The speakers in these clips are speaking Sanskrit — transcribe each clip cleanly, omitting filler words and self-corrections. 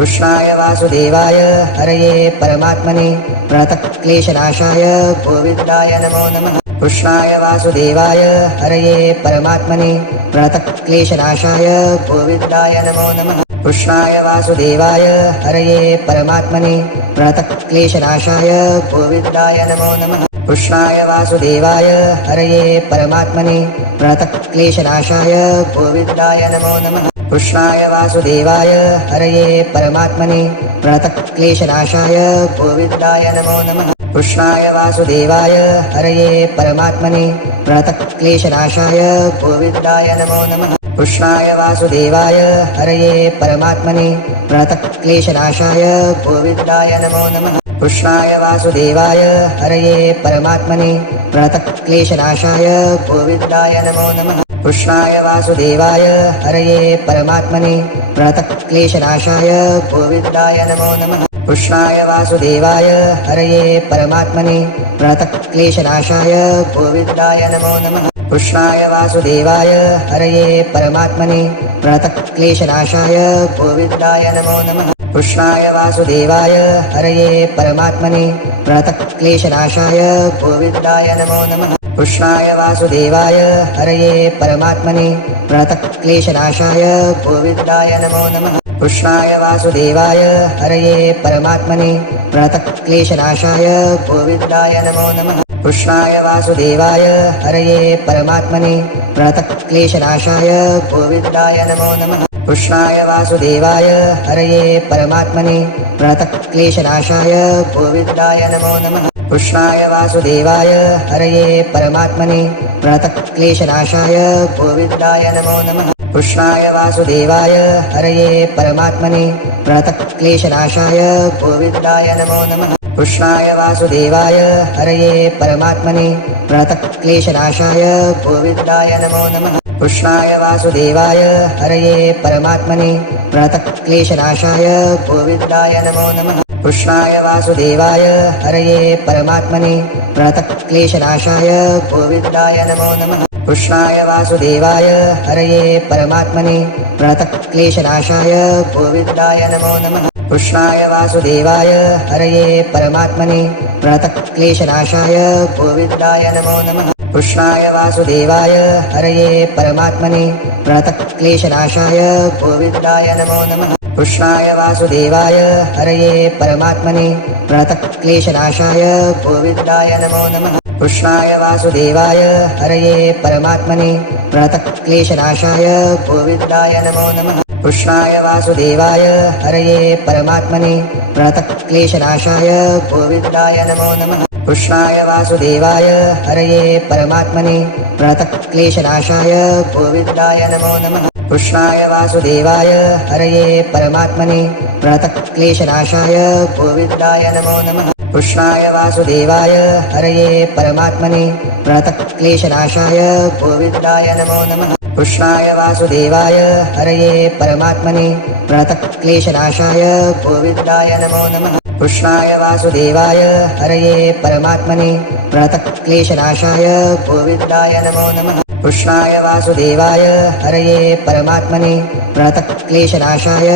कृष्णाय वासुदेवाय हरये परमात्मने प्रणतक्लेशनाशाय गोविन्दाय नमो नमः। कृष्णाय वासुदेवाय हरये परमात्मने प्रणतक्लेशनाशाय गोविन्दाय नमो नमः। कृष्णाय वासुदेवाय हरये परमात्मने प्रणतक्लेशनाशाय गोविन्दाय नमो नमः। कृष्णाय वासुदेवाय हरये परमात्मने प्रणतक्लेशनाशाय गोविन्दाय नमो नमः। कृष्णाय वासुदेवाय हरये परमात्मने प्रणतक्लेशनाशाय गोविन्दाय नमो नमः। कृष्णाय वासुदेवाय हरये परमात्मने प्रणतक्लेशनाशाय गोविन्दाय नमो नमः। कृष्णाय वासुदेवाय हरये परमात्मने प्रणतक्लेशनाशाय गोविन्दाय नमो नमः। कृष्णाय वासुदेवाय हरये परमात्मने प्रणतक्लेशनाशाय गोविन्दाय नमो नमः। कृष्णाय वासुदेवाय हरये परमात्मने प्रणतक्लेशनाशाय गोविन्दाय नमो नमः। कृष्णाय वासुदेवाय हरये परमात्मने प्रणतक्लेशनाशाय गोविन्दाय नमो नमः। कृष्णाय वासुदेवाय हरये परमात्मने प्रणतक्लेशनाशाय गोविन्दाय नमो नमः। कृष्णाय वासुदेवाय हरये परमात्मने प्रणतक्लेशनाशाय गोविन्दाय नमो नमः। कृष्णाय वासुदेवाय हरये परमात्मने प्रणतक्लेशनाशाय गोविन्दाय नमो नमः। कृष्णाय वासुदेवाय हरये परमात्मने प्रणतक्लेशनाशाय गोविन्दाय नमो नमः। कृष्णाय वासुदेवाय हरये परमात्मने प्रणतक्लेशनाशाय गोविन्दाय नमो नमः। कृष्णाय वासुदेवाय हरये परमात्मने प्रणतक्लेशनाशाय गोविन्दाय नमो नमः। कृष्णाय वासुदेवाय हरये परमात्मने प्रणतक्लेशनाशाय गोविन्दाय नमो नमः। कृष्णाय वासुदेवाय हरये परमात्मने प्रणतक्लेशनाशाय गोविन्दाय नमो नमः। कृष्णाय वासुदेवाय हरये परमात्मने प्रणतक्लेशनाशाय गोविन्दाय नमो नमः। कृष्णाय वासुदेवाय हरये परमात्मने प्रणतक्लेशनाशाय गोविन्दाय नमो नमः। कृष्णाय वासुदेवाय हरये परमात्मने प्रणतक्लेशनाशाय गोविन्दाय नमो नमः। कृष्णाय वासुदेवाय हरये परमात्मने प्रणतक्लेशनाशाय गोविन्दाय नमो नमः। कृष्णाय वासुदेवाय हरये परमात्मने प्रणतक्लेशनाशाय गोविन्दाय नमो नमः। कृष्णाय वासुदेवाय हरये परमात्मने प्रणतक्लेशनाशाय गोविन्दाय नमो नमः। कृष्णाय वासुदेवाय हरये परमात्मने प्रणतक्लेशनाशाय गोविन्दाय नमो नमः। कृष्णाय वासुदेवाय हरये परमात्मने प्रणतक्लेशनाशाय गोविन्दाय नमो नमः। कृष्णाय वासुदेवाय हरये परमात्मने प्रणतक्लेशनाशाय गोविन्दाय नमो नमः। कृष्णाय वासुदेवाय हरये परमात्मने प्रणतक्लेशनाशाय गोविन्दाय नमो नमः। कृष्णाय वासुदेवाय हरये परमात्मने प्रणतक्लेशनाशाय गोविन्दाय नमो नमः। कृष्णाय वासुदेवाय हरये परमात्मने प्रणतक्लेशनाशाय गोविन्दाय नमो नमः। कृष्णाय वासुदेवाय हरये परमात्मने प्रणतक्लेशनाशाय गोविन्दाय नमो नमः। कृष्णाय वासुदेवाय हरये परमात्मने प्रणतक्लेशनाशाय गोविन्दाय नमो नमः। कृष्णाय वासुदेवाय हरये परमात्मने प्रणतक्लेशनाशाय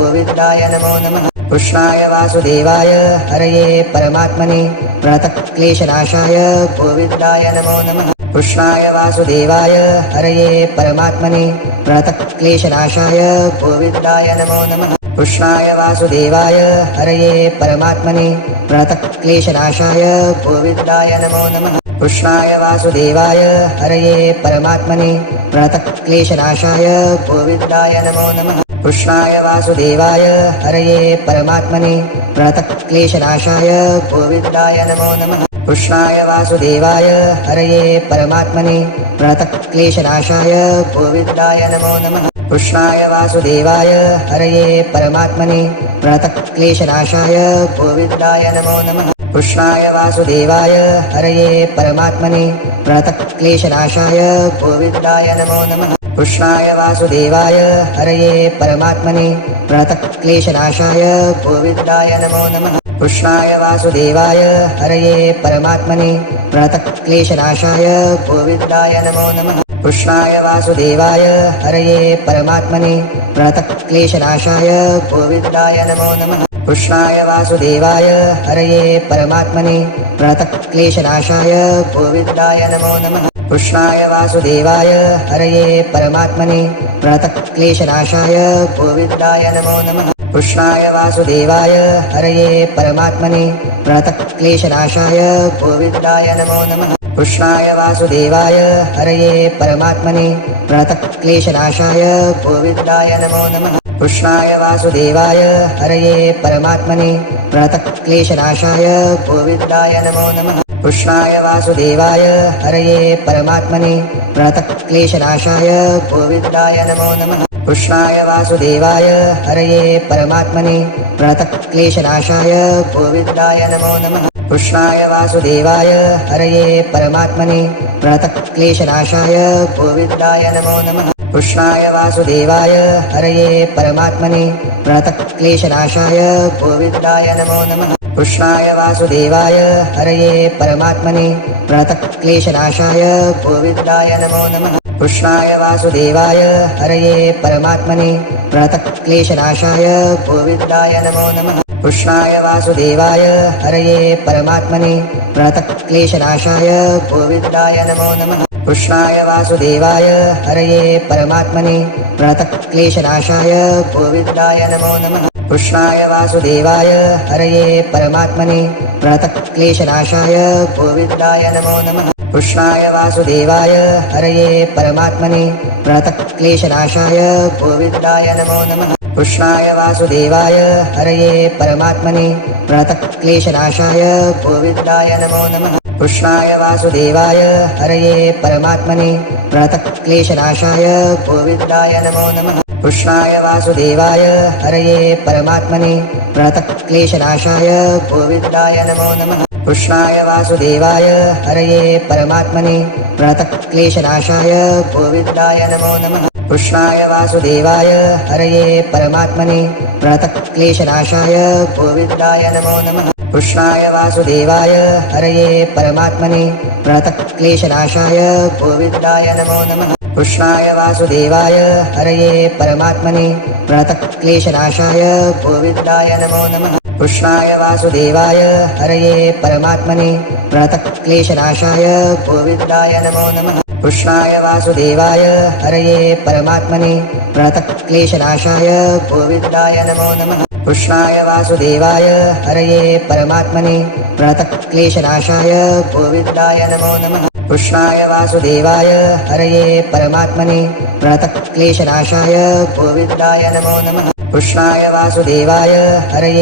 गोविन्दाय नमो नमः। कृष्णाय वासुदेवाय हरये परमात्मने प्रणतक्लेशनाशाय गोविन्दाय नमो नमः। कृष्णाय वासुदेवाय हरये परमात्मने प्रणतक्लेशनाशाय गोविन्दाय नमो नमः। कृष्णाय वासुदेवाय हरये परमात्मने प्रणतक्लेशनाशाय गोविन्दाय नमो नमः। कृष्णाय वासुदेवाय हरये परमात्मने प्रणतक्लेशनाशाय गोविन्दाय नमो नमः। कृष्णाय वासुदेवाय हरये परमात्मने प्रणतक्लेशनाशाय गोविन्दाय नमो नमः। कृष्णाय वासुदेवाय हरये परमात्मने प्रणतक्लेशनाशाय गोविन्दाय नमो नमः। कृष्णाय वासुदेवाय हरये परमात्मने प्रणतक्लेशनाशाय गोविन्दाय नमो नमः। कृष्णाय वासुदेवाय हरये परमात्मने प्रणतक्लेशनाशाय गोविन्दाय नमो नमः। कृष्णाय वासुदेवाय हरये परमात्मने प्रणतक्लेशनाशाय गोविन्दाय नमो नमः। कृष्णाय वासुदेवाय हरये परमात्मने प्रणतक्लेशनाशाय गोविन्दाय नमो नमः। कृष्णाय वासुदेवाय हरये परमात्मने प्रणतक्लेशनाशाय गोविन्दाय नमो नमः। कृष्णाय वासुदेवाय हरये परमात्मने प्रणतक्लेशनाशाय गोविन्दाय नमो नमः। कृष्णाय वासुदेवाय हरये परमात्मने प्रणतक्लेशनाशाय गोविन्दाय नमो नमः। कृष्णाय वासुदेवाय हरये परमात्मने प्रणतक्लेशनाशाय गोविन्दाय नमो नमः। कृष्णाय वासुदेवाय हरये परमात्मने प्रणतक्लेशनाशाय गोविन्दाय नमो नमः। कृष्णाय वासुदेवाय हरये परमात्मने प्रणतक्लेशनाशाय गोविन्दाय नमो नमः। कृष्णाय वासुदेवाय हरये परमात्मने प्रणतक्लेशनाशाय गोविन्दाय नमो नमः। कृष्णाय वासुदेवाय हरये परमात्मने प्रणतक्लेशनाशाय गोविन्दाय नमो नमः। कृष्णाय वासुदेवाय हरये परमात्मने प्रणतक्लेशनाशाय गोविन्दाय नमो नमः। कृष्णाय वासुदेवाय हरये परमात्मने प्रणतक्लेशनाशाय गोविन्दाय नमो नमः। कृष्णाय वासुदेवाय हरये परमात्मने प्रणतक्लेशनाशाय गोविन्दाय नमो नमः। कृष्णाय वासुदेवाय हरये परमात्मने प्रणतक्लेशनाशाय गोविन्दाय नमो नमः। कृष्णाय वासुदेवाय हरये परमात्मने प्रणतक्लेशनाशाय गोविन्दाय नमो नमः। कृष्णाय वासुदेवाय हरये परमात्मने प्रणतक्लेशनाशाय गोविन्दाय नमो नमः। कृष्णाय वासुदेवाय हरये परमात्मने प्रणतक्लेशनाशाय गोविन्दाय नमो नमः। कृष्णाय वासुदेवाय हरये परमात्मने प्रणतक्लेशनाशाय गोविन्दाय नमो नमः। कृष्णाय वासुदेवाय हरये परमात्मने प्रणतक्लेशनाशाय गोविन्दाय नमो नमः। कृष्णाय वासुदेवाय हरये परमात्मने प्रणतक्लेशनाशाय गोविन्दाय नमो नमः। कृष्णाय वासुदेवाय हरये परमात्मने प्रणतक्लेशनाशाय गोविन्दाय नमो नमः। कृष्णाय वासुदेवाय हरये परमात्मने प्रणतक्लेशनाशाय गोविन्दाय नमो नमः। कृष्णाय वासुदेवाय हरये परमात्मने प्रणतक्लेशनाशाय गोविन्दाय नमो नमः। कृष्णाय वासुदेवाय हरये परमात्मने प्रणतक्लेशनाशाय गोविन्दाय नमो नमः। कृष्णाय वासुदेवाय हरये परमात्मने प्रणतक्लेशनाशाय गोविन्दाय नमो नमः। कृष्णाय वासुदेवाय हरये परमात्मने प्रणतक्लेशनाशाय गोविन्दाय नमो नमः। कृष्णाय वासुदेवाय हरये परमात्मने प्रणतक्लेशनाशाय गोविन्दाय नमो नमः। कृष्णाय वासुदेवाय हरये परमात्मने प्रणतक्लेशनाशाय गोविन्दाय नमो नमः। कृष्णाय वासुदेवाय हरये परमात्मने प्रणतक्लेशनाशाय गोविन्दाय नमो नमः। कृष्णाय वासुदेवाय हरये परमात्मने प्रणतक्लेशनाशाय गोविन्दाय नमो नमः। कृष्णाय वासुदेवाय हरये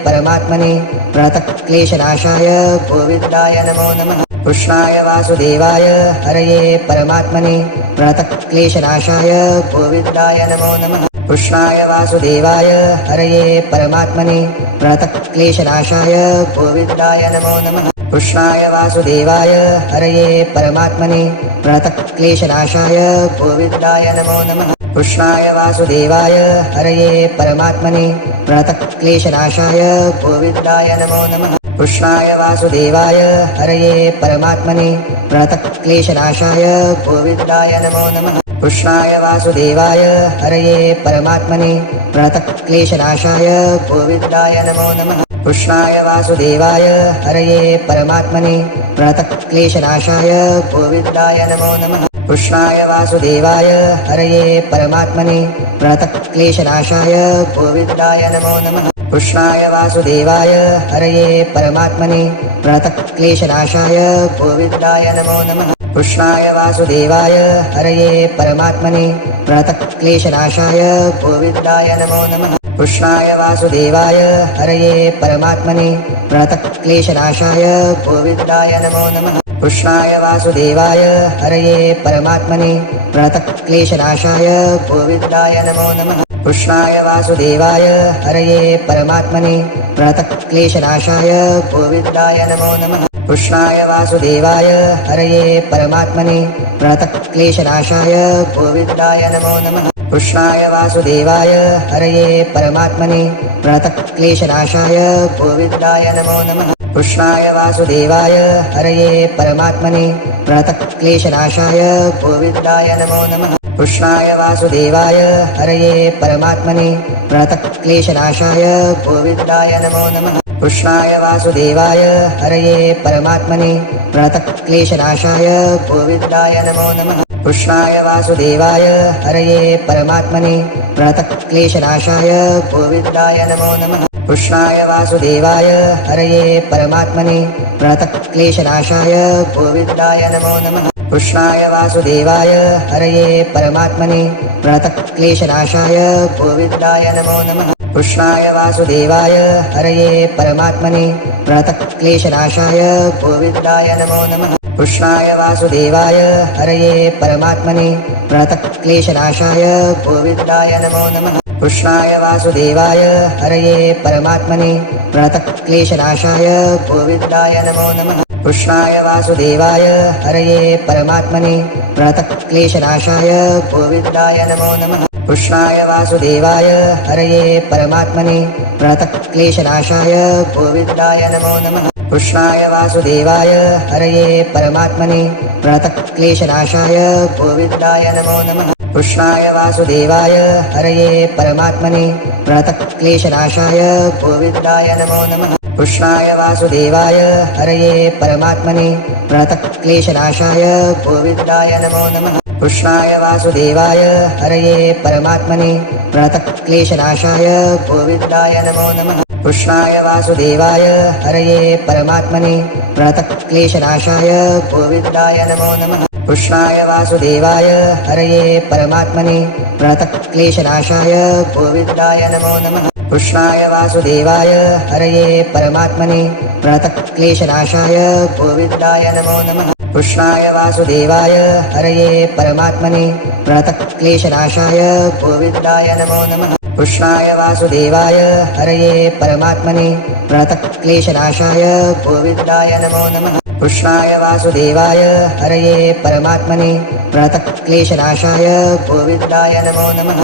परमात्मने प्रणतक्लेशनाशाय गोविन्दाय नमो नमः। कृष्णाय वासुदेवाय हरये परमात्मने प्रणतक्लेशनाशाय गोविन्दाय नमो नमः। कृष्णाय वासुदेवाय हरये परमात्मने प्रणतक्लेशनाशाय गोविन्दाय नमो नमः। कृष्णाय वासुदेवाय हरये परमात्मने प्रणतक्लेशनाशाय गोविन्दाय नमो नमः। कृष्णाय वासुदेवाय हरये परमात्मने प्रणतक्लेशनाशाय गोविन्दाय नमो नमः। कृष्णाय वासुदेवाय हरये परमात्मने प्रणतक्लेशनाशाय गोविन्दाय नमो नमः। कृष्णाय वासुदेवाय हरये परमात्मने प्रणतक्लेशनाशाय गोविन्दाय नमो नमः। कृष्णाय वासुदेवाय हरये परमात्मने प्रणतक्लेशनाशाय गोविन्दाय नमो नमः। कृष्णाय वासुदेवाय हरये परमात्मने प्रणतक्लेशनाशाय गोविन्दाय नमो नमः। कृष्णाय वासुदेवाय हरये परमात्मने प्रणतक्लेशनाशाय गोविन्दाय नमो नमः। कृष्णाय वासुदेवाय हरये परमात्मने प्रणतक्लेशनाशाय गोविन्दाय नमो नमः। कृष्णाय वासुदेवाय हरये परमात्मने प्रणतक्लेशनाशाय गोविन्दाय नमो नमः। कृष्णाय वासुदेवाय हरये परमात्मने प्रणतक्लेशनाशाय गोविन्दाय नमो नमः। कृष्णाय वासुदेवाय हरये परमात्मने प्रणतक्लेशनाशाय गोविन्दाय नमो नमः। कृष्णाय वासुदेवाय हरये परमात्मने प्रणतक्लेशनाशाय गोविन्दाय नमो नमः कृष्णाय वासुदेवाय हरये परमात्मने प्रणतक्लेशनाशाय गोविन्दाय नमो नमः कृष्णाय वासुदेवाय हरये परमात्मने प्रणतक्लेशनाशाय गोविन्दाय नमो नमः कृष्णाय वासुदेवाय हरये परमात्मने प्रणतक्लेशनाशाय गोविन्दाय नमो नमः कृष्णाय वासुदेवाय हरये परमात्मने प्रणतक्लेशनाशाय गोविन्दाय नमो नमः कृष्णाय वासुदेवाय हरये परमात्मने प्रणतक्लेशनाशाय गोविन्दाय नमो नमः कृष्णाय वासुदेवाय हरये परमात्मने प्रणतक्लेशनाशाय गोविन्दाय नमो नमः कृष्णाय वासुदेवाय हरये परमात्मने प्रणतक्लेशनाशाय गोविन्दाय नमो नमः कृष्णाय वासुदेवाय हरये परमात्मने प्रणतक्लेशनाशाय गोविन्दाय नमो नमः कृष्णाय वासुदेवाय हरये परमात्मने प्रणतक्लेशनाशाय गोविन्दाय नमो नमः कृष्णाय वासुदेवाय हरये परमात्मने प्रणतक्लेशनाशाय गोविन्दाय नमो नमः कृष्णाय वासुदेवाय हरये परमात्मने प्रणतक्लेशनाशाय गोविन्दाय नमो नमः कृष्णाय वासुदेवाय हरये परमात्मने प्रणतक्लेशनाशाय गोविन्दाय नमो नमः कृष्णाय वासुदेवाय हरये परमात्मने प्रणतक्लेशनाशाय गोविन्दाय नमो नमः कृष्णाय वासुदेवाय हरये परमात्मने प्रणतक्लेशनाशाय गोविन्दाय नमो नमः कृष्णाय वासुदेवाय हरये परमात्मने प्रणतक्लेशनाशाय गोविन्दाय नमो नमः कृष्णाय वासुदेवाय हरये परमात्मने प्रणतक्लेशनाशाय गोविन्दाय नमो नमः कृष्णाय वासुदेवाय हरये परमात्मने प्रणतक्लेशनाशाय गोविन्दाय नमो नमः कृष्णाय वासुदेवाय हरये परमात्मने प्रणतक्लेशनाशाय गोविन्दाय नमो नमः कृष्णाय वासुदेवाय हरये परमात्मने प्रणतक्लेशनाशाय गोविन्दाय नमो नमः कृष्णाय वासुदेवाय हरये परमात्मने प्रणतक्लेशनाशाय गोविन्दाय नमो नमः कृष्णाय वासुदेवाय हरये परमात्मने प्रणतक्लेशनाशाय गोविन्दाय नमो नमः कृष्णाय वासुदेवाय हरये परमात्मने प्रणतक्लेशनाशाय गोविन्दाय नमो नमः